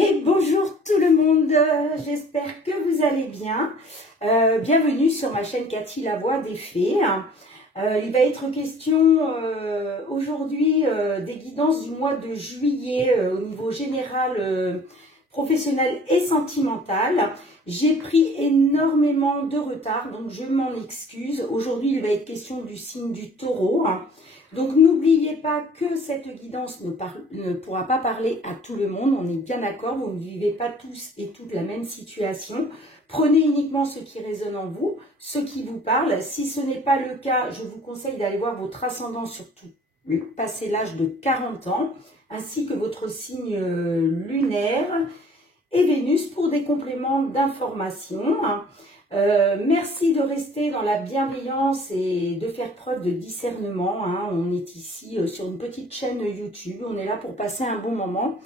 Et bonjour tout le monde, j'espère que vous allez bien. Bienvenue sur ma chaîne Cathy la voix des fées. Il va être question aujourd'hui des guidances du mois de juillet au niveau général, professionnel et sentimental. J'ai pris énormément de retard, donc je m'en excuse. Aujourd'hui, il va être question du signe du taureau. Donc n'oubliez pas que cette guidance ne pourra pas parler à tout le monde, on est bien d'accord, vous ne vivez pas tous et toutes la même situation. Prenez uniquement ce qui résonne en vous, ce qui vous parle. Si ce n'est pas le cas, je vous conseille d'aller voir votre ascendant, surtout passé l'âge de 40 ans, ainsi que votre signe lunaire et Vénus pour des compléments d'information. Merci de rester dans la bienveillance et de faire preuve de discernement. On est ici sur une petite chaîne YouTube, on est là pour passer un bon moment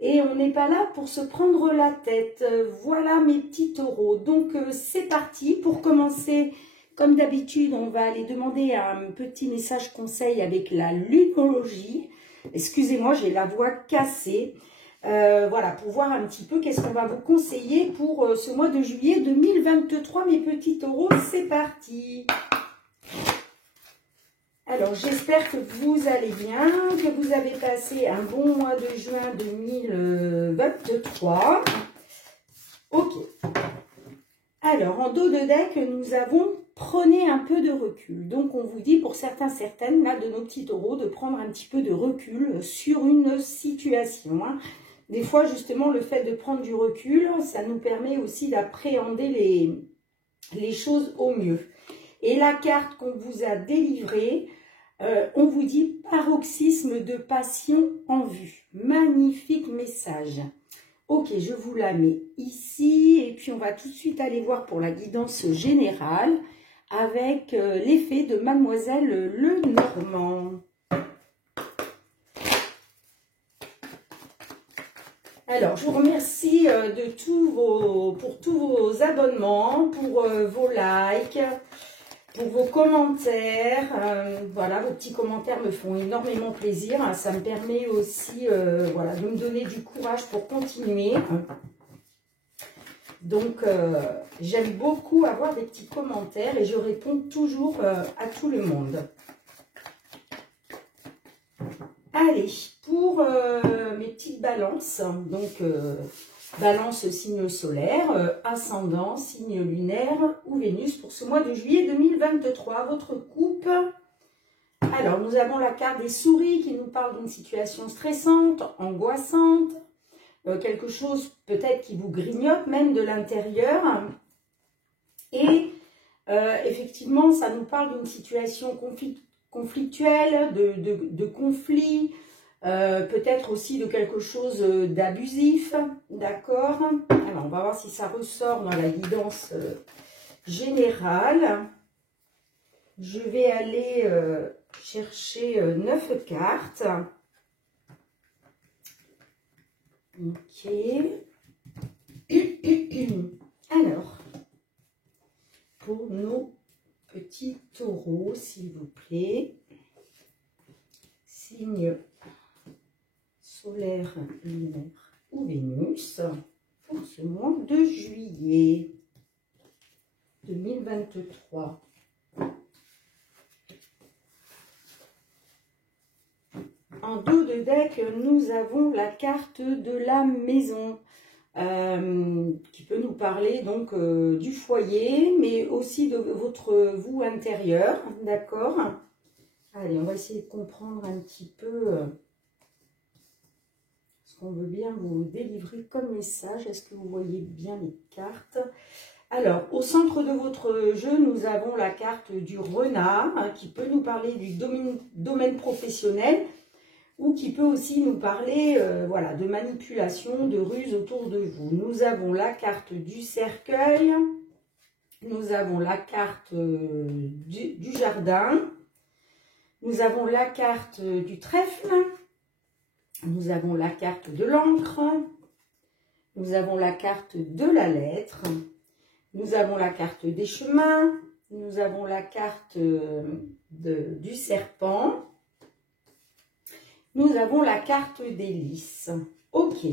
et on n'est pas là pour se prendre la tête. Voilà mes petits taureaux. Donc c'est parti. Pour commencer, comme d'habitude, on va aller demander un petit message conseil avec la lunologie. Excusez-moi, j'ai la voix cassée. Voilà, pour voir un petit peu qu'est-ce qu'on va vous conseiller pour ce mois de juillet 2023, mes petits taureaux, c'est parti. Alors, j'espère que vous allez bien, que vous avez passé un bon mois de juin 2023. Ok. Alors, en dos de deck, nous avons prenez un peu de recul. Donc, on vous dit pour certains, certaines, là, de nos petits taureaux, de prendre un petit peu de recul sur une situation. Des fois, justement, le fait de prendre du recul, ça nous permet aussi d'appréhender les choses au mieux. Et la carte qu'on vous a délivrée, on vous dit paroxysme de passion en vue. Magnifique message. Ok, je vous la mets ici. Et puis, on va tout de suite aller voir pour la guidance générale avec l'effet de Mademoiselle Lenormand. Alors, je vous remercie pour tous vos abonnements, pour vos likes, pour vos commentaires. Voilà, vos petits commentaires me font énormément plaisir. Ça me permet aussi voilà, de me donner du courage pour continuer. Donc, j'aime beaucoup avoir des petits commentaires et je réponds toujours à tout le monde. Allez, pour mes petites balances, donc balance signe solaire, ascendant, signe lunaire ou Vénus pour ce mois de juillet 2023, votre coupe. Alors, nous avons la carte des souris qui nous parle d'une situation stressante, angoissante, quelque chose peut-être qui vous grignote même de l'intérieur. Et effectivement, ça nous parle d'une situation conflictuelle, de conflit, peut-être aussi de quelque chose d'abusif, d'accord? Alors, on va voir si ça ressort dans la guidance générale. Je vais aller chercher 9 cartes. Ok. Alors, pour nos petits taureaux, s'il vous plaît, signe solaire, lunaire ou Vénus pour ce mois de juillet 2023. En dos de deck, nous avons la carte de la maison qui peut nous parler donc du foyer, mais aussi de votre vous intérieur, d'accord? Allez, on va essayer de comprendre un petit peu ce qu'on veut bien vous délivrer comme message. Est-ce que vous voyez bien les cartes? Alors, au centre de votre jeu, nous avons la carte du renard qui peut nous parler du domaine professionnel ou qui peut aussi nous parler voilà, de manipulation, de ruse autour de vous. Nous avons la carte du cercueil, nous avons la carte du jardin, nous avons la carte du trèfle, nous avons la carte de l'encre, nous avons la carte de la lettre, nous avons la carte des chemins, nous avons la carte du serpent, nous avons la carte des lys. Ok.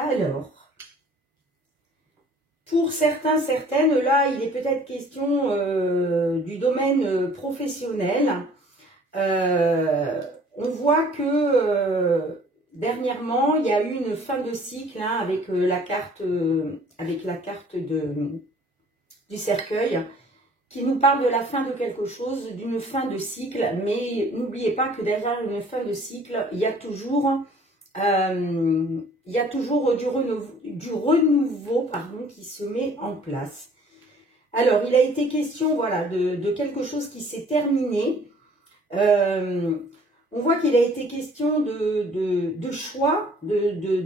Alors, pour certains, certaines, là, il est peut-être question du domaine professionnel. On voit que dernièrement, il y a eu une fin de cycle hein, avec la carte du cercueil qui nous parle de la fin de quelque chose, d'une fin de cycle. Mais n'oubliez pas que derrière une fin de cycle, il y a toujours du renouveau pardon, qui se met en place. Alors, il a été question voilà, de quelque chose qui s'est terminé. On voit qu'il a été question de choix, de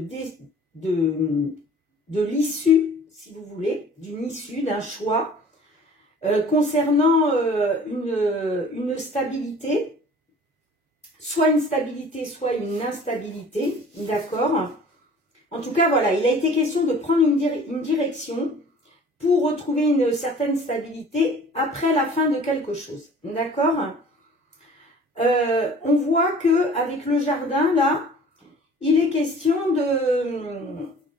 l'issue, si vous voulez, d'une issue, d'un choix, concernant une stabilité, soit une stabilité, soit une instabilité, d'accord? En tout cas, voilà, il a été question de prendre une direction pour retrouver une certaine stabilité après la fin de quelque chose, d'accord? On voit que avec le jardin, là, il est question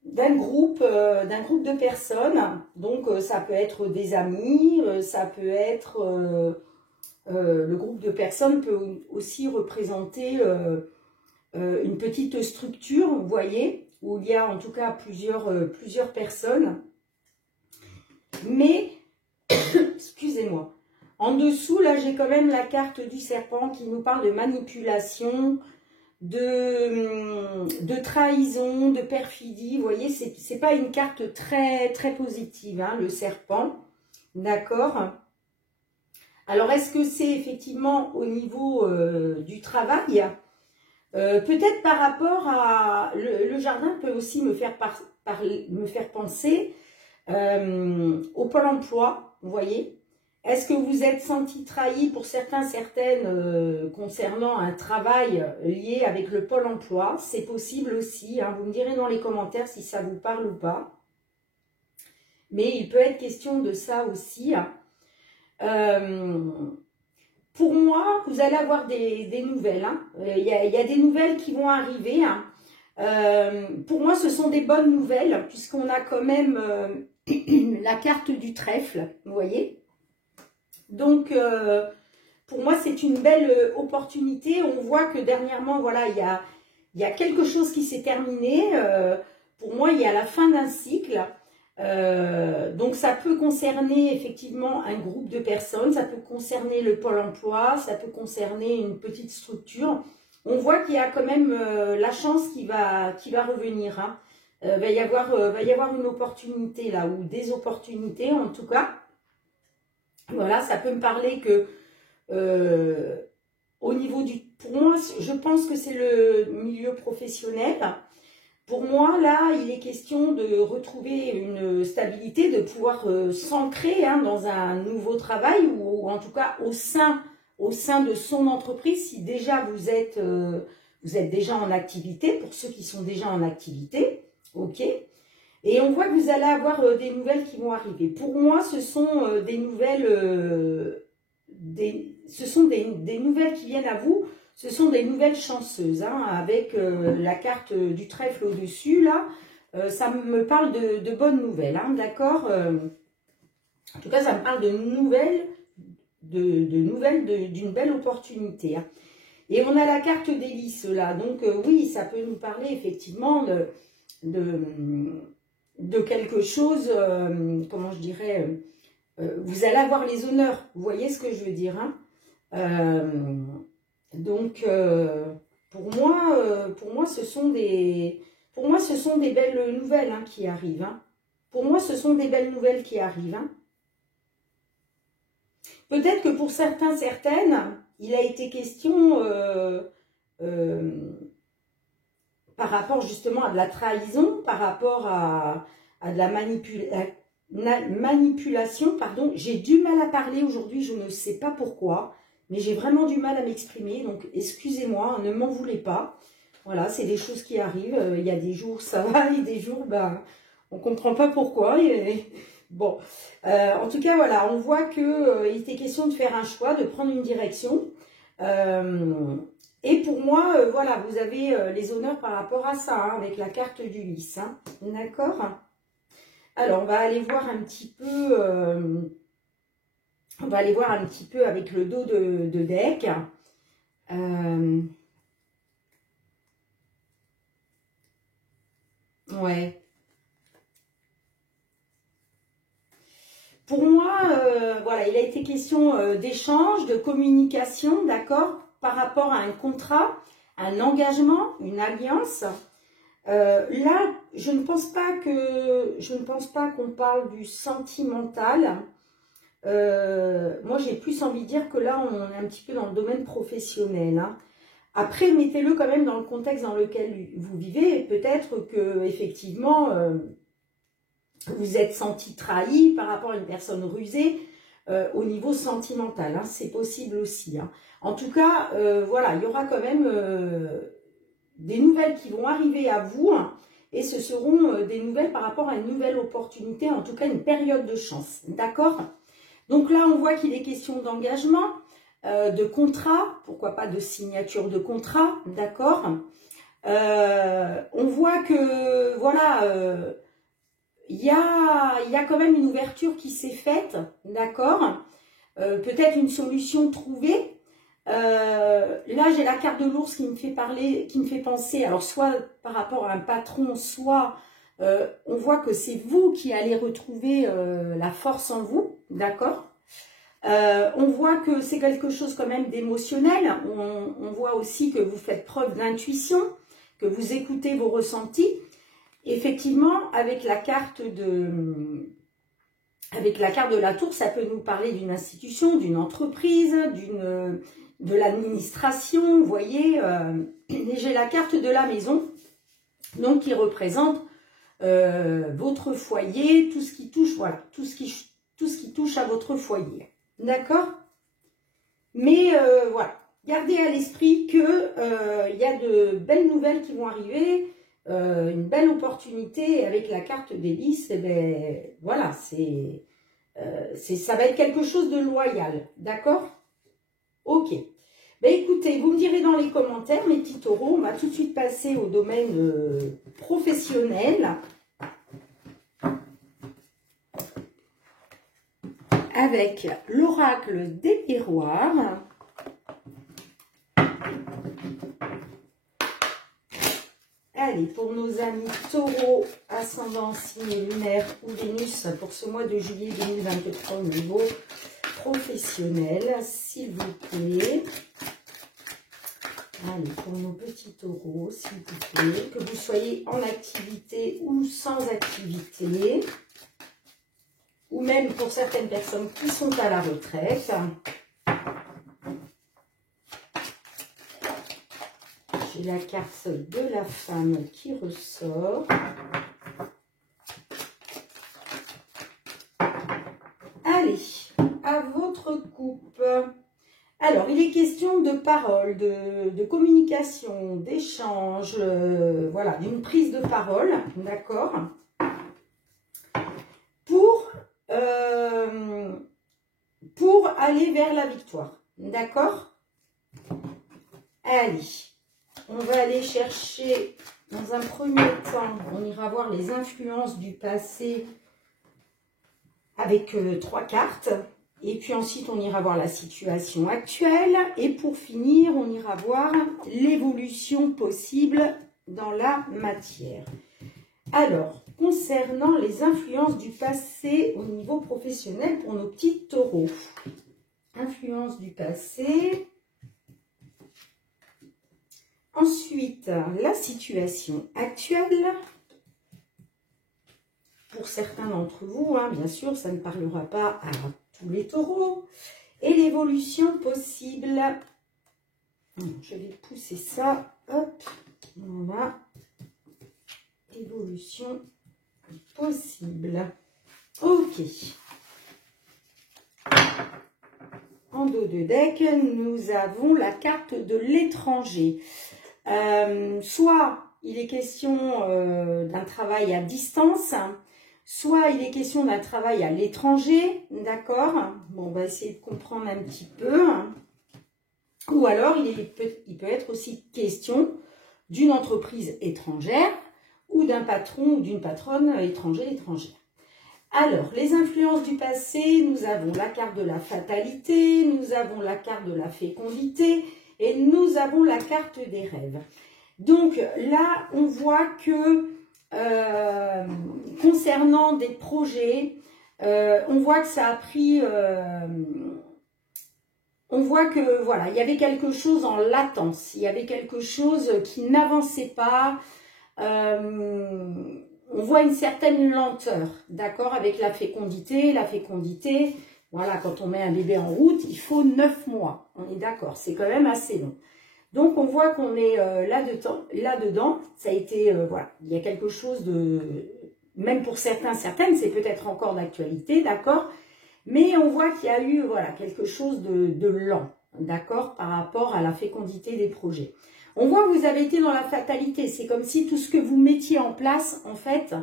d'un groupe de personnes. Donc, ça peut être des amis, ça peut être... le groupe de personnes peut aussi représenter une petite structure, vous voyez, où il y a en tout cas plusieurs personnes. Mais, excusez-moi, en dessous, là, j'ai quand même la carte du serpent qui nous parle de manipulation, de trahison, de perfidie. Vous voyez, c'est pas une carte très, très positive, hein, le serpent. D'accord? Alors, est-ce que c'est effectivement au niveau du travail? Peut-être par rapport à... Le jardin peut aussi me faire penser au Pôle emploi, vous voyez? Est-ce que vous êtes senti trahi pour certains, certaines concernant un travail lié avec le Pôle emploi? C'est possible aussi, hein, vous me direz dans les commentaires si ça vous parle ou pas. Mais il peut être question de ça aussi. Pour moi, vous allez avoir des nouvelles. Hein. Il y a des nouvelles qui vont arriver. Hein. Pour moi, ce sont des bonnes nouvelles, puisqu'on a quand même la carte du trèfle, vous voyez. Donc, pour moi, c'est une belle opportunité. On voit que dernièrement, voilà, il y a quelque chose qui s'est terminé. Pour moi, il y a la fin d'un cycle. Donc, ça peut concerner effectivement un groupe de personnes, ça peut concerner le Pôle emploi, ça peut concerner une petite structure. On voit qu'il y a quand même la chance qui va revenir. Hein. Va y avoir une opportunité là, ou des opportunités en tout cas. Voilà, ça peut me parler que au niveau du... Pour moi, je pense que c'est le milieu professionnel. Pour moi, là, il est question de retrouver une stabilité, de pouvoir s'ancrer hein, dans un nouveau travail ou en tout cas au sein de son entreprise, si déjà vous êtes déjà en activité, pour ceux qui sont déjà en activité, ok. Et on voit que vous allez avoir des nouvelles qui vont arriver. Pour moi, ce sont des nouvelles, des nouvelles qui viennent à vous. Ce sont des nouvelles chanceuses, hein, avec la carte du trèfle au-dessus, là. Ça me parle de bonnes nouvelles, hein, d'accord. En tout cas, ça me parle de nouvelles, d'une belle opportunité. Hein. Et on a la carte des lys, là. Donc, oui, ça peut nous parler effectivement de quelque chose, comment je dirais, vous allez avoir les honneurs, vous voyez ce que je veux dire, hein. Donc, pour moi, ce sont des belles nouvelles hein, qui arrivent. Hein. Pour moi, ce sont des belles nouvelles qui arrivent. Hein. Peut-être que pour certains, certaines, il a été question par rapport justement à de la trahison, par rapport à de la manipulation. Pardon, j'ai du mal à parler aujourd'hui, je ne sais pas pourquoi. Mais j'ai vraiment du mal à m'exprimer, donc excusez-moi, ne m'en voulez pas. Voilà, c'est des choses qui arrivent. Il y a des jours, ça va, et des jours, ben, on ne comprend pas pourquoi. Bon, en tout cas, voilà, on voit qu'il était question de faire un choix, de prendre une direction. Et pour moi, voilà, vous avez les honneurs par rapport à ça, hein, avec la carte d'Ulysse. Hein, d'accord? Alors, on va aller voir un petit peu... on va aller voir un petit peu avec le dos de deck. Ouais. Pour moi, voilà, il a été question d'échange, de communication, d'accord, par rapport à un contrat, un engagement, une alliance. Là, je ne pense pas qu'on parle du sentimental. Moi, j'ai plus envie de dire que là, on est un petit peu dans le domaine professionnel. Hein. Après, mettez-le quand même dans le contexte dans lequel vous vivez. Peut-être que effectivement, vous êtes senti trahi par rapport à une personne rusée au niveau sentimental. Hein. C'est possible aussi. Hein. En tout cas, voilà, il y aura quand même des nouvelles qui vont arriver à vous. Hein, et ce seront des nouvelles par rapport à une nouvelle opportunité, en tout cas une période de chance. D'accord ? Donc là, on voit qu'il est question d'engagement, de contrat, pourquoi pas de signature de contrat, d'accord. On voit que, voilà, il y a quand même une ouverture qui s'est faite, d'accord. Peut-être une solution trouvée. Là, j'ai la carte de l'ours qui me fait parler, qui me fait penser, alors soit par rapport à un patron, soit on voit que c'est vous qui allez retrouver la force en vous, d'accord. On voit que c'est quelque chose quand même d'émotionnel. On voit aussi que vous faites preuve d'intuition, que vous écoutez vos ressentis. Effectivement, avec la carte de la tour, ça peut nous parler d'une institution, d'une entreprise, de l'administration, vous voyez. Et j'ai la carte de la maison, donc qui représente votre foyer, tout ce qui touche, voilà, tout ce qui touche à votre foyer. D'accord? Mais voilà, gardez à l'esprit que il y a de belles nouvelles qui vont arriver, une belle opportunité avec la carte d'hélice. Et ben voilà, ça va être quelque chose de loyal, d'accord? Ok. Ben écoutez, vous me direz dans les commentaires, mes petits taureaux. On va tout de suite passer au domaine professionnel. Avec l'oracle des miroirs. Allez, pour nos amis taureaux, ascendant, signe lunaire ou Vénus, pour ce mois de juillet 2023 au niveau professionnel, s'il vous plaît. Allez, pour nos petits taureaux, s'il vous plaît, que vous soyez en activité ou sans activité, ou même pour certaines personnes qui sont à la retraite. J'ai la carte de la femme qui ressort. Allez, à votre coupe. Alors, il est question de parole, de communication, d'échange, voilà, d'une prise de parole, d'accord, pour aller vers la victoire, d'accord. Allez, on va aller chercher, dans un premier temps, on ira voir les influences du passé avec 3 cartes. Et puis ensuite, on ira voir la situation actuelle. Et pour finir, on ira voir l'évolution possible dans la matière. Alors, concernant les influences du passé au niveau professionnel pour nos petits taureaux. Influence du passé. Ensuite, la situation actuelle. Pour certains d'entre vous, hein, bien sûr, ça ne parlera pas à tous les taureaux. Et l'évolution possible. Je vais pousser ça. Hop, voilà. Évolution possible. Ok. En dos de deck, nous avons la carte de l'étranger. Soit il est question d'un travail à distance, soit il est question d'un travail à l'étranger, d'accord? Bon, on va essayer de comprendre un petit peu. Ou alors, il peut être aussi question d'une entreprise étrangère ou d'un patron ou d'une patronne étrangère. Alors, les influences du passé, nous avons la carte de la fatalité, nous avons la carte de la fécondité et nous avons la carte des rêves. Donc là, on voit que concernant des projets, on voit que ça a pris... on voit que voilà, il y avait quelque chose en latence, il y avait quelque chose qui n'avançait pas. On voit une certaine lenteur, d'accord, avec la fécondité. La fécondité, voilà, quand on met un bébé en route, il faut 9 mois. On est d'accord, c'est quand même assez long. Donc, on voit qu'on est là-dedans. Ça a été, voilà, il y a quelque chose de... Même pour certaines, c'est peut-être encore d'actualité, d'accord. Mais on voit qu'il y a eu, voilà, quelque chose de lent, d'accord, par rapport à la fécondité des projets. On voit que vous avez été dans la fatalité. C'est comme si tout ce que vous mettiez en place, en fait,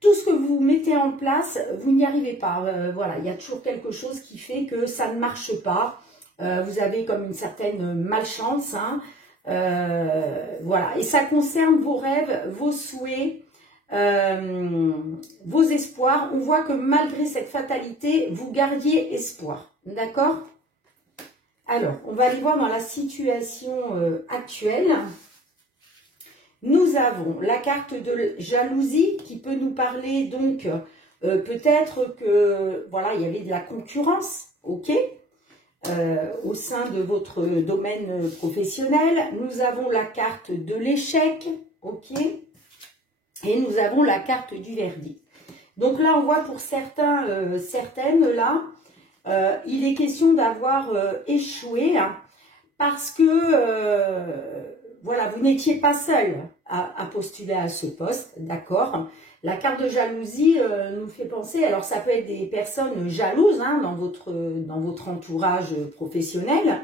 tout ce que vous mettez en place, vous n'y arrivez pas. Voilà, il y a toujours quelque chose qui fait que ça ne marche pas. Vous avez comme une certaine malchance. Hein. Voilà, et ça concerne vos rêves, vos souhaits, vos espoirs. On voit que malgré cette fatalité, vous gardiez espoir. D'accord ? Alors, on va aller voir dans la situation actuelle. Nous avons la carte de jalousie qui peut nous parler donc peut-être que voilà, il y avait de la concurrence, ok, au sein de votre domaine professionnel. Nous avons la carte de l'échec, ok, et nous avons la carte du verdict. Donc là, on voit pour certains, certaines là. Il est question d'avoir échoué hein, parce que voilà, vous n'étiez pas seul à postuler à ce poste, d'accord. La carte de jalousie nous fait penser, alors ça peut être des personnes jalouses hein, dans votre entourage professionnel,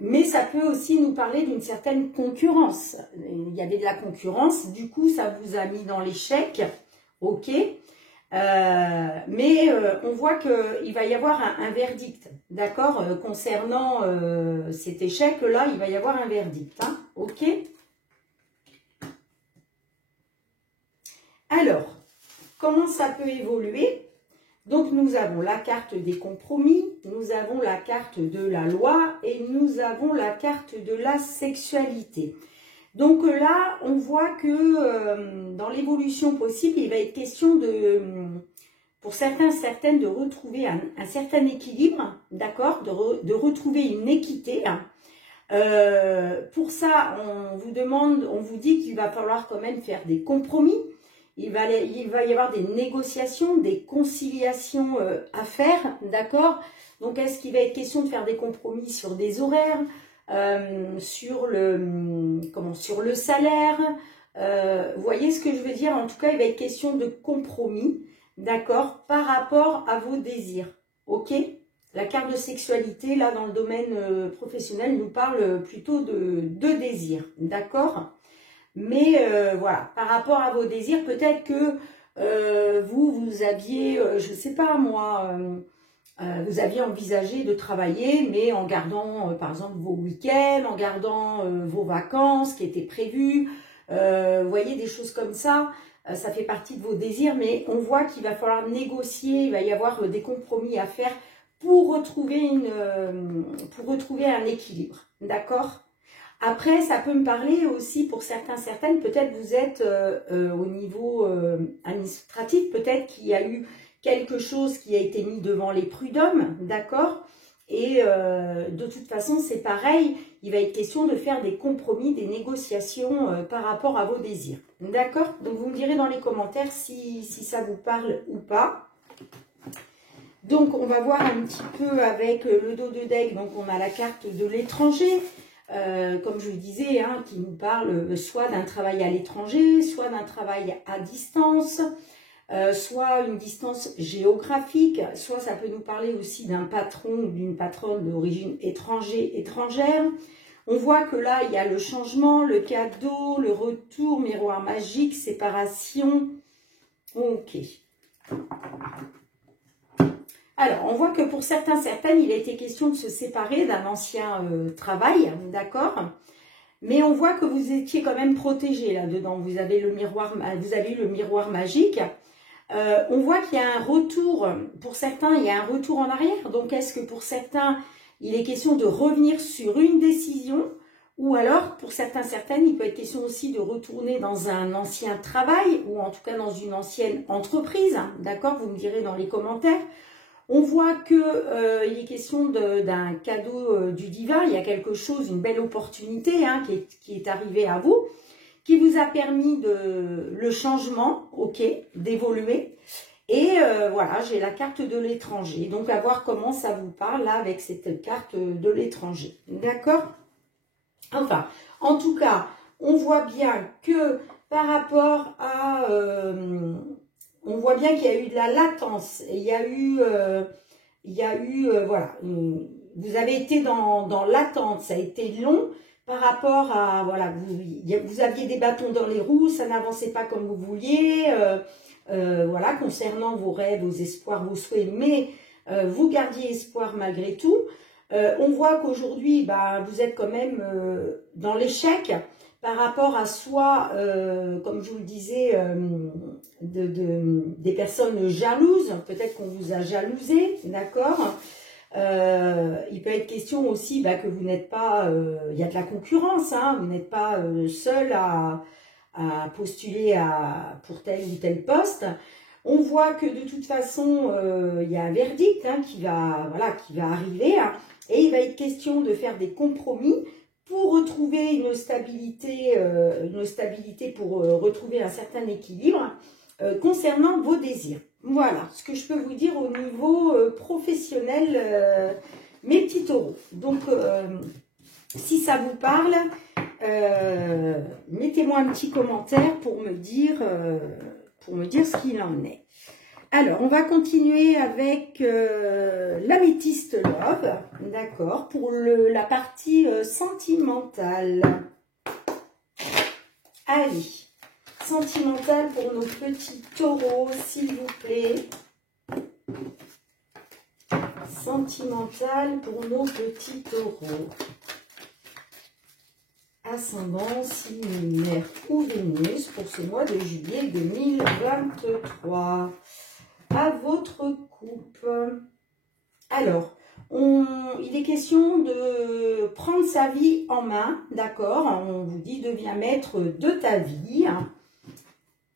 mais ça peut aussi nous parler d'une certaine concurrence. Il y avait de la concurrence, du coup ça vous a mis dans l'échec, ok. Mais on voit qu'il va y avoir un verdict, d'accord, concernant cet échec-là, il va y avoir un verdict, hein, ok. Alors, comment ça peut évoluer? Donc, nous avons la carte des compromis, nous avons la carte de la loi et nous avons la carte de la sexualité. Donc là, on voit que dans l'évolution possible, il va être question de, pour certaines, de retrouver un certain équilibre, d'accord, de retrouver une équité. Pour ça, on vous dit qu'il va falloir quand même faire des compromis. Il va y avoir des négociations, des conciliations à faire, d'accord. Donc, est-ce qu'il va être question de faire des compromis sur des horaires? Sur le salaire, vous voyez ce que je veux dire? En tout cas, il va être question de compromis, d'accord, par rapport à vos désirs, ok? La carte de sexualité, là, dans le domaine professionnel, nous parle plutôt de désirs, d'accord? Mais voilà, par rapport à vos désirs, peut-être que vous aviez, je sais pas moi... vous aviez envisagé de travailler, mais en gardant, par exemple, vos week-ends, en gardant vos vacances qui étaient prévues. Vous voyez, des choses comme ça, ça fait partie de vos désirs, mais on voit qu'il va falloir négocier, il va y avoir des compromis à faire pour retrouver un équilibre, d'accord? Après, ça peut me parler aussi pour certaines, peut-être vous êtes au niveau administratif, peut-être qu'il y a eu quelque chose qui a été mis devant les prud'hommes, d'accord? Et de toute façon, c'est pareil, il va être question de faire des compromis, des négociations par rapport à vos désirs, d'accord? Donc, vous me direz dans les commentaires si ça vous parle ou pas. Donc, on va voir un petit peu avec le dos de deck, donc on a la carte de l'étranger, comme je vous disais, hein, qui nous parle soit d'un travail à l'étranger, soit d'un travail à distance, soit une distance géographique, soit ça peut nous parler aussi d'un patron ou d'une patronne d'origine étrangère. On voit que là, il y a le changement, le cadeau, le retour, miroir magique, séparation. Ok. Alors, on voit que pour certains, certaines, il a été question de se séparer d'un ancien travail, d'accord? Mais on voit que vous étiez quand même protégé là-dedans. Vous avez le miroir, vous avez eu le miroir magique. On voit qu'il y a un retour, pour certains, il y a un retour en arrière. Donc, est-ce que pour certains, il est question de revenir sur une décision? Ou alors, pour certains, certaines, il peut être question aussi de retourner dans un ancien travail ou en tout cas dans une ancienne entreprise. D'accord? Vous me direz dans les commentaires. On voit qu'il est question d'un cadeau du divin. Il y a quelque chose, une belle opportunité qui est arrivée à vous, qui vous a permis le changement, ok, d'évoluer. Et voilà, j'ai la carte de l'étranger. Donc, à voir comment ça vous parle là avec cette carte de l'étranger. D'accord? Enfin, en tout cas, on voit bien que par rapport à... on voit bien qu'il y a eu de la latence. Et il y a eu, voilà, vous avez été dans l'attente. Ça a été long par rapport à, voilà, vous aviez des bâtons dans les roues, ça n'avançait pas comme vous vouliez. Voilà, concernant vos rêves, vos espoirs, vos souhaits, mais vous gardiez espoir malgré tout. On voit qu'aujourd'hui, bah, vous êtes quand même dans l'échec par rapport à soit, comme je vous le disais, des personnes jalouses. Peut-être qu'on vous a jalousé, d'accord? Il peut être question aussi bah, que vous n'êtes pas, il y a de la concurrence, hein, vous n'êtes pas seul à postuler pour tel ou tel poste. On voit que de toute façon, il y a un verdict qui va arriver. Et il va être question de faire des compromis pour retrouver une stabilité pour retrouver un certain équilibre concernant vos désirs. Voilà ce que je peux vous dire au niveau professionnel, mes petits taureaux. Donc, si ça vous parle, mettez-moi un petit commentaire pour me dire ce qu'il en est. Alors, on va continuer avec l'améthyste love, d'accord, pour la partie sentimentale. Allez, sentimentale pour nos petits taureaux, s'il vous plaît. Sentimentale pour nos petits taureaux. Ascendant, signe lunaire ou Vénus pour ce mois de juillet 2023. À votre coupe. Alors, il est question de prendre sa vie en main, d'accord? On vous dit deviens maître de ta vie.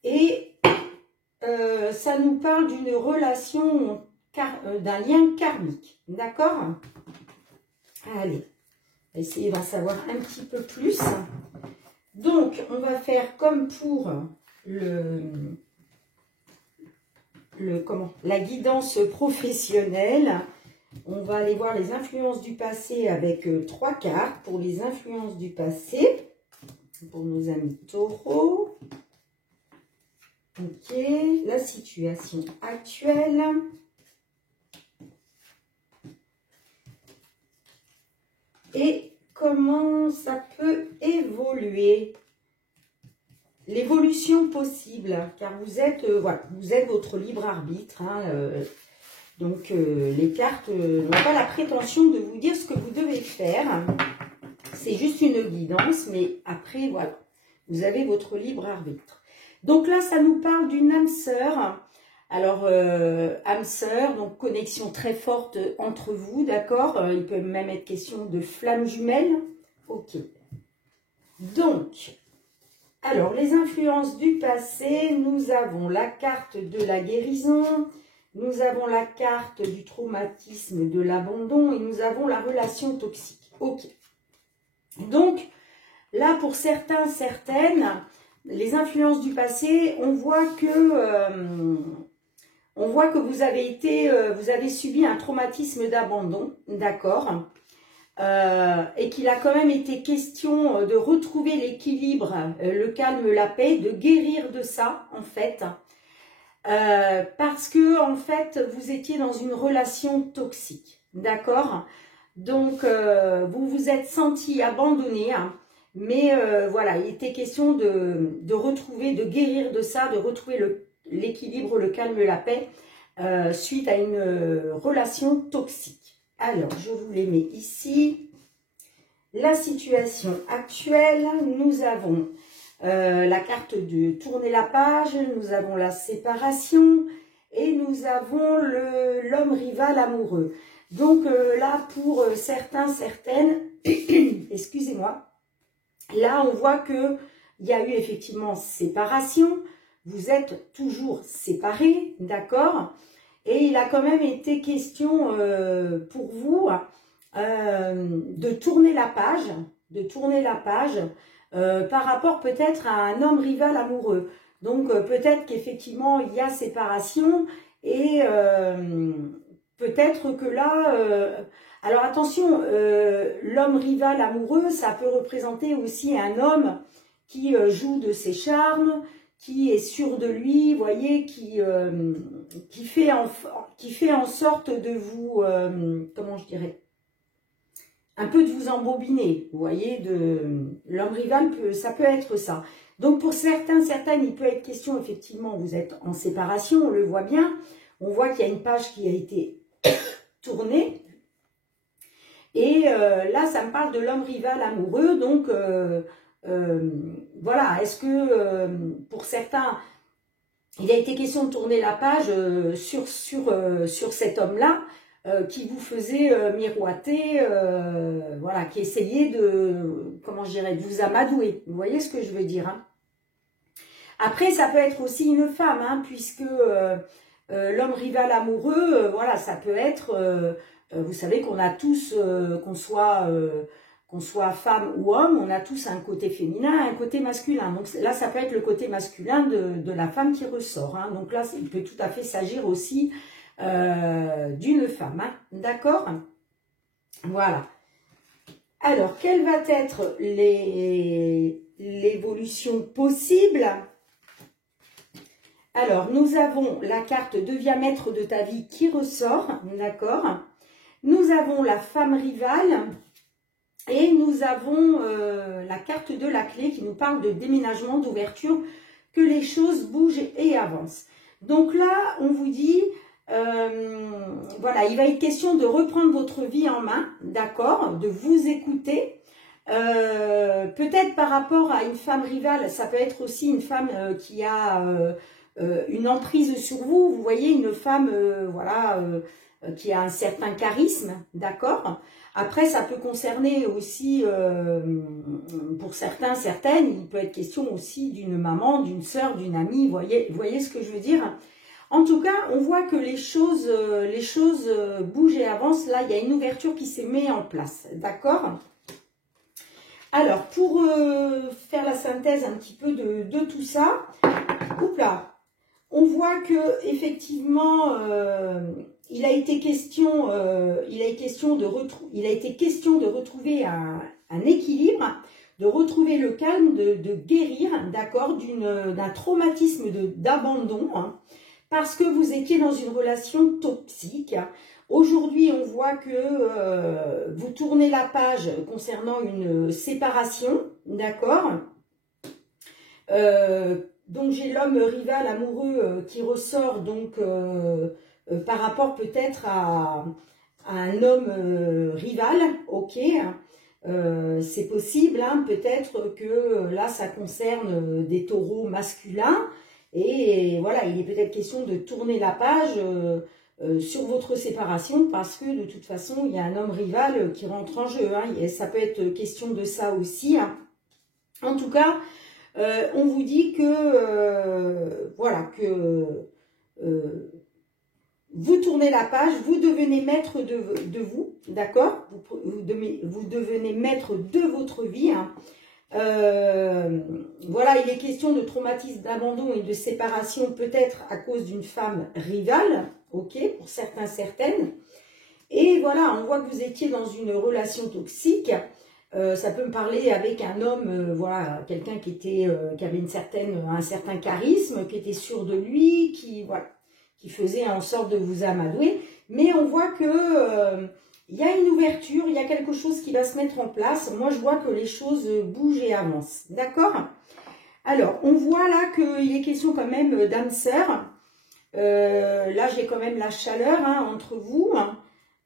Et ça nous parle d'une relation, d'un lien karmique, d'accord? Allez, on va essayer d'en savoir un petit peu plus. Donc, on va faire comme pour la guidance professionnelle. On va aller voir les influences du passé avec 3 cartes pour les influences du passé pour nos amis taureaux. Ok, la situation actuelle. Et comment ça peut évoluer. L'évolution possible, car vous êtes, voilà, vous êtes votre libre arbitre. Donc, les cartes n'ont pas la prétention de vous dire ce que vous devez faire. C'est juste une guidance, mais après, voilà, vous avez votre libre arbitre. Donc là, ça nous parle d'une âme sœur. Alors, âme sœur, donc connexion très forte entre vous, d'accord? Il peut même être question de flamme jumelle. Ok. Donc... alors, les influences du passé, nous avons la carte de la guérison, nous avons la carte du traumatisme, de l'abandon et nous avons la relation toxique. Ok. Donc, là, pour certains, certaines, les influences du passé, on voit que vous avez subi un traumatisme d'abandon, d'accord ? Et qu'il a quand même été question de retrouver l'équilibre, le calme, la paix, de guérir de ça, en fait. Parce que, en fait, vous étiez dans une relation toxique, d'accord? Donc, vous vous êtes senti abandonné, mais voilà, il était question de retrouver, de guérir de ça, de retrouver l'équilibre, le calme, la paix, suite à une relation toxique. Alors, je vous les mets ici. La situation actuelle, nous avons la carte de tourner la page, nous avons la séparation et nous avons l'homme rival amoureux. Donc là, pour certains, certaines, excusez-moi, là on voit que il y a eu effectivement séparation, vous êtes toujours séparés, d'accord? Et il a quand même été question pour vous de tourner la page, par rapport peut-être à un homme rival amoureux. Donc peut-être qu'effectivement il y a séparation et peut-être que là, alors attention, l'homme rival amoureux, ça peut représenter aussi un homme qui joue de ses charmes, qui est sûr de lui, vous voyez, qui fait en sorte de vous, comment je dirais, un peu de vous embobiner, vous voyez, l'homme rival, ça peut être ça. Donc pour certains, certaines, il peut être question, effectivement, vous êtes en séparation, on le voit bien, on voit qu'il y a une page qui a été tournée, et là, ça me parle de l'homme rival amoureux, donc voilà, est-ce que pour certains, il a été question de tourner la page sur cet homme-là, qui vous faisait miroiter, voilà, qui essayait de, comment je dirais, de vous amadouer. Vous voyez ce que je veux dire, hein? Après, ça peut être aussi une femme, hein, puisque l'homme rival amoureux, voilà, ça peut être, vous savez qu'on a tous, qu'on soit femme ou homme, on a tous un côté féminin et un côté masculin. Donc là, ça peut être le côté masculin de la femme qui ressort, hein. Donc là, il peut tout à fait s'agir aussi d'une femme, hein. D'accord? Voilà. Alors, quelle va être l'évolution possible? Alors, nous avons la carte « Deviens maître de ta vie » qui ressort, d'accord? Nous avons la femme rivale et nous avons la carte de la clé qui nous parle de déménagement, d'ouverture, que les choses bougent et avancent. Donc là, on vous dit, voilà, il va être question de reprendre votre vie en main, d'accord? De vous écouter. Peut-être par rapport à une femme rivale, ça peut être aussi une femme qui a une emprise sur vous. Vous voyez, une femme, voilà, qui a un certain charisme, d'accord? Après, ça peut concerner aussi, pour certains, certaines, il peut être question aussi d'une maman, d'une sœur, d'une amie, vous voyez ce que je veux dire? En tout cas, on voit que les choses bougent et avancent. Là, il y a une ouverture qui s'est mise en place, d'accord? Alors, pour faire la synthèse un petit peu de tout ça, là, on voit que effectivement, il a été question de retrouver un équilibre, de retrouver le calme, de guérir, d'accord, d'un traumatisme d'abandon, hein, parce que vous étiez dans une relation toxique. Aujourd'hui, on voit que vous tournez la page concernant une séparation, d'accord. Donc, j'ai l'homme rival amoureux qui ressort, donc, par rapport peut-être à un homme rival, ok. C'est possible, hein, peut-être que là, ça concerne des taureaux masculins. Et voilà, il est peut-être question de tourner la page sur votre séparation parce que de toute façon, il y a un homme rival qui rentre en jeu, hein, et ça peut être question de ça aussi, hein. En tout cas, on vous dit que, voilà, que vous tournez la page, vous devenez maître de vous, d'accord? Vous devenez maître de votre vie, hein. Voilà, il est question de traumatisme d'abandon et de séparation, peut-être à cause d'une femme rivale, ok, pour certains, certaines. Et voilà, on voit que vous étiez dans une relation toxique. Ça peut me parler avec un homme, voilà, quelqu'un qui avait un certain charisme, qui était sûr de lui, voilà, qui faisait en sorte de vous amadouer. Mais on voit que il y a une ouverture, il y a quelque chose qui va se mettre en place. Moi, je vois que les choses bougent et avancent. D'accord? Alors, on voit là qu'il est question quand même d'âme sœur. Là, j'ai quand même la chaleur hein, entre vous. Hein.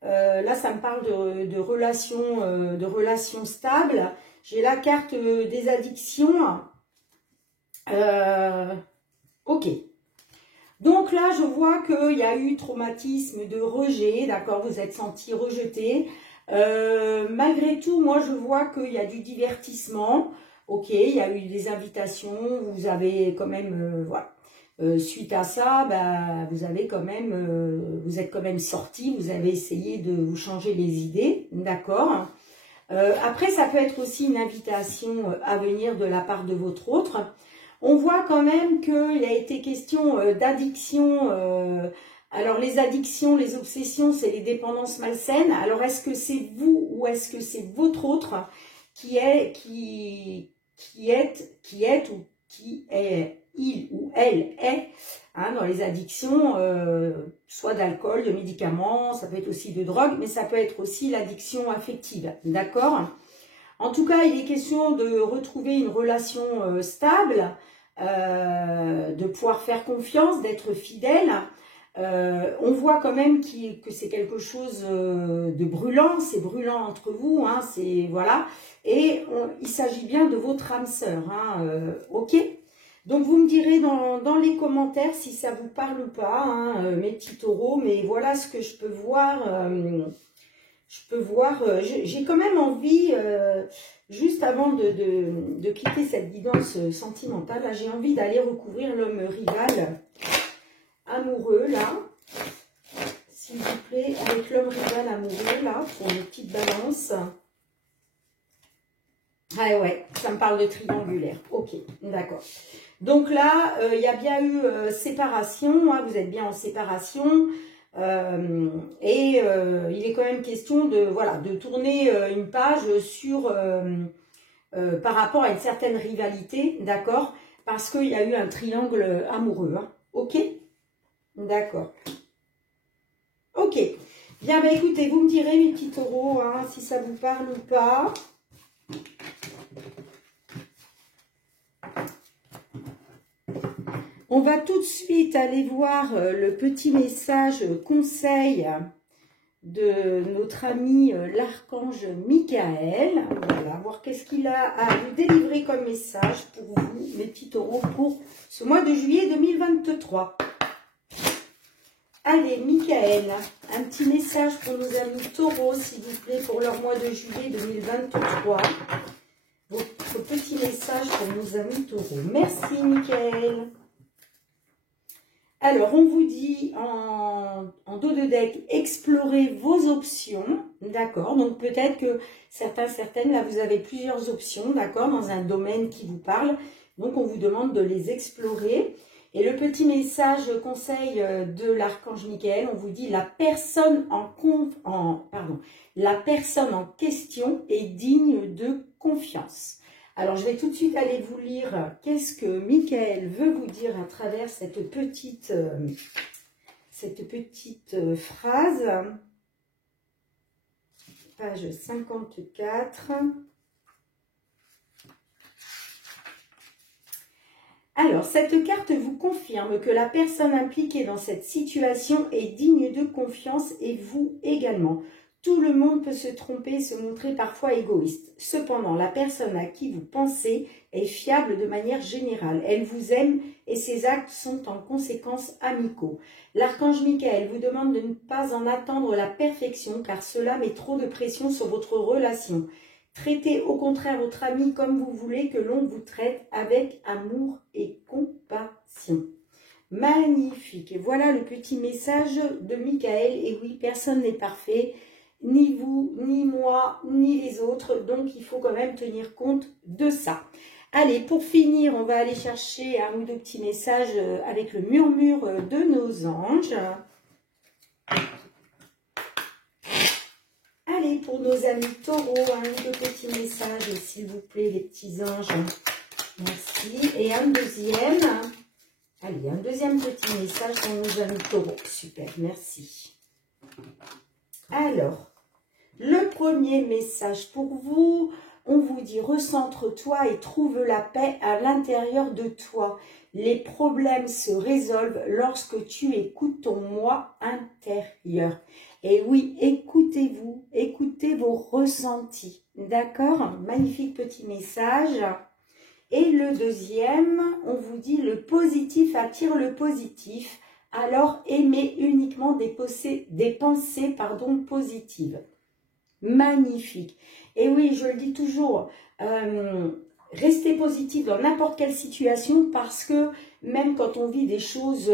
Là, ça me parle de relations stables. J'ai la carte des addictions. Ok. Donc là, je vois qu'il y a eu traumatisme de rejet, d'accord, vous êtes senti rejeté. Malgré tout, moi, je vois qu'il y a du divertissement. Ok, il y a eu des invitations, vous avez quand même, voilà. Suite à ça, bah, vous êtes quand même sorti, vous avez essayé de vous changer les idées, d'accord. Après, ça peut être aussi une invitation à venir de la part de votre autre. On voit quand même qu'il a été question d'addiction. Alors, les addictions, les obsessions, c'est les dépendances malsaines. Alors, est-ce que c'est vous ou est-ce que c'est votre autre qui est il ou elle est hein, dans les addictions, soit d'alcool, de médicaments, ça peut être aussi de drogue, mais ça peut être aussi l'addiction affective, d'accord? En tout cas, il est question de retrouver une relation stable, de pouvoir faire confiance, d'être fidèle. On voit quand même que c'est quelque chose de brûlant, c'est brûlant entre vous, hein, c'est voilà. Et il s'agit bien de votre âme sœur, hein, ok. Donc vous me direz dans les commentaires si ça vous parle ou pas, hein, mes petits taureaux. Mais voilà ce que je peux voir. J'ai quand même envie, juste avant de quitter cette guidance sentimentale, j'ai envie d'aller recouvrir l'homme rival amoureux, là, s'il vous plaît, avec l'homme rival amoureux, là, pour une petite balance. Ah ouais, ça me parle de triangulaire. Ok, d'accord. Donc là, il y a bien eu séparation, hein, vous êtes bien en séparation. Il est quand même question de, voilà, de tourner une page sur, par rapport à une certaine rivalité, d'accord? Parce qu'il y a eu un triangle amoureux, hein, ok? D'accord. Ok. Bien, bah écoutez, vous me direz, mes petits taureaux, hein, si ça vous parle ou pas. On va tout de suite aller voir le petit message conseil de notre ami l'archange Michael. Voilà, voir qu'est-ce qu'il a à vous délivrer comme message pour vous, mes petits taureaux, pour ce mois de juillet 2023. Allez, Michael, un petit message pour nos amis taureaux, s'il vous plaît, pour leur mois de juillet 2023. Votre petit message pour nos amis taureaux. Merci, Michael. Alors, on vous dit en dos de deck, explorez vos options, d'accord? Donc, peut-être que certaines, là, vous avez plusieurs options, d'accord? Dans un domaine qui vous parle. Donc, on vous demande de les explorer. Et le petit message conseil de l'archange Michael, on vous dit la personne la personne en question est digne de confiance. Alors, je vais tout de suite aller vous lire qu'est-ce que Michael veut vous dire à travers cette petite phrase. Page 54. Alors, cette carte vous confirme que la personne impliquée dans cette situation est digne de confiance et vous également. Tout le monde peut se tromper et se montrer parfois égoïste. Cependant, la personne à qui vous pensez est fiable de manière générale. Elle vous aime et ses actes sont en conséquence amicaux. L'archange Michael vous demande de ne pas en attendre la perfection car cela met trop de pression sur votre relation. Traitez au contraire votre ami comme vous voulez que l'on vous traite, avec amour et compassion. Magnifique. Et voilà le petit message de Michael. Et oui, personne n'est parfait. Ni vous, ni moi, ni les autres. Donc, il faut quand même tenir compte de ça. Allez, pour finir, on va aller chercher un ou deux petits messages avec le murmure de nos anges. Allez, pour nos amis taureaux, un ou deux petits messages, s'il vous plaît, les petits anges. Merci. Et un deuxième. Allez, un deuxième petit message pour nos amis taureaux. Super, merci. Alors, le premier message pour vous, on vous dit recentre-toi et trouve la paix à l'intérieur de toi. Les problèmes se résolvent lorsque tu écoutes ton moi intérieur. Et oui, écoutez-vous, écoutez vos ressentis. D'accord? Magnifique petit message. Et le deuxième, on vous dit le positif attire le positif. Alors aimez uniquement des pensées positives. Magnifique. Et oui, je le dis toujours, restez positif dans n'importe quelle situation parce que même quand on vit des choses,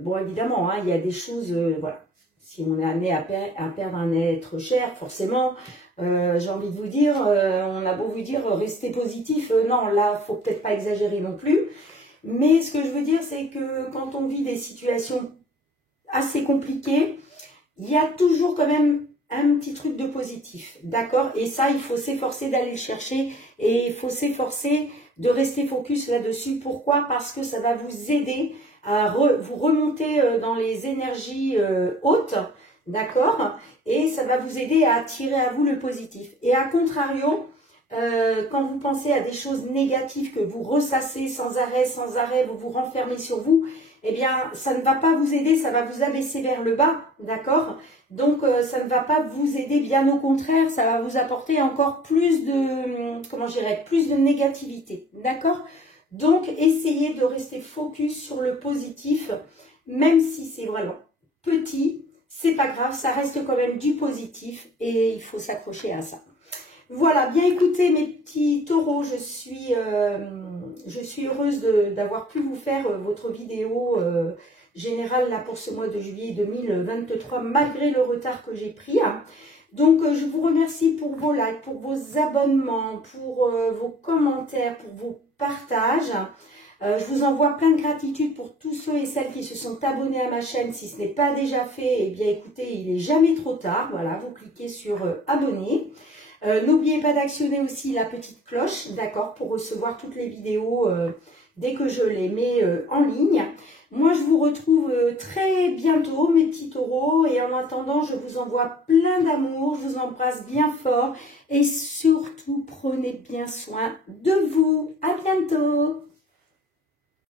bon évidemment, hein, il y a des choses, voilà, si on est amené à perdre un être cher, forcément, j'ai envie de vous dire, on a beau vous dire restez positif, non, là, faut peut-être pas exagérer non plus. Mais ce que je veux dire, c'est que quand on vit des situations assez compliquées, il y a toujours quand même un petit truc de positif, d'accord? Et ça, il faut s'efforcer d'aller le chercher et il faut s'efforcer de rester focus là-dessus. Pourquoi? Parce que ça va vous aider à vous remonter dans les énergies hautes, d'accord? Et ça va vous aider à attirer à vous le positif. Et à contrario, quand vous pensez à des choses négatives que vous ressassez sans arrêt, vous vous renfermez sur vous, eh bien, ça ne va pas vous aider, ça va vous abaisser vers le bas, d'accord? Donc, ça ne va pas vous aider, bien au contraire, ça va vous apporter encore plus de, comment je dirais, plus de négativité, d'accord? Donc, essayez de rester focus sur le positif, même si c'est vraiment petit, c'est pas grave, ça reste quand même du positif et il faut s'accrocher à ça. Voilà, bien écoutez mes petits taureaux, je suis heureuse d'avoir pu vous faire votre vidéo générale là pour ce mois de juillet 2023, malgré le retard que j'ai pris. Donc je vous remercie pour vos likes, pour vos abonnements, pour vos commentaires, pour vos partages. Je vous envoie plein de gratitude pour tous ceux et celles qui se sont abonnés à ma chaîne. Si ce n'est pas déjà fait, eh bien écoutez, il n'est jamais trop tard. Voilà, vous cliquez sur abonner. N'oubliez pas d'actionner aussi la petite cloche, d'accord, pour recevoir toutes les vidéos dès que je les mets en ligne. Moi, je vous retrouve très bientôt, mes petits taureaux. Et en attendant, je vous envoie plein d'amour. Je vous embrasse bien fort. Et surtout, prenez bien soin de vous. À bientôt.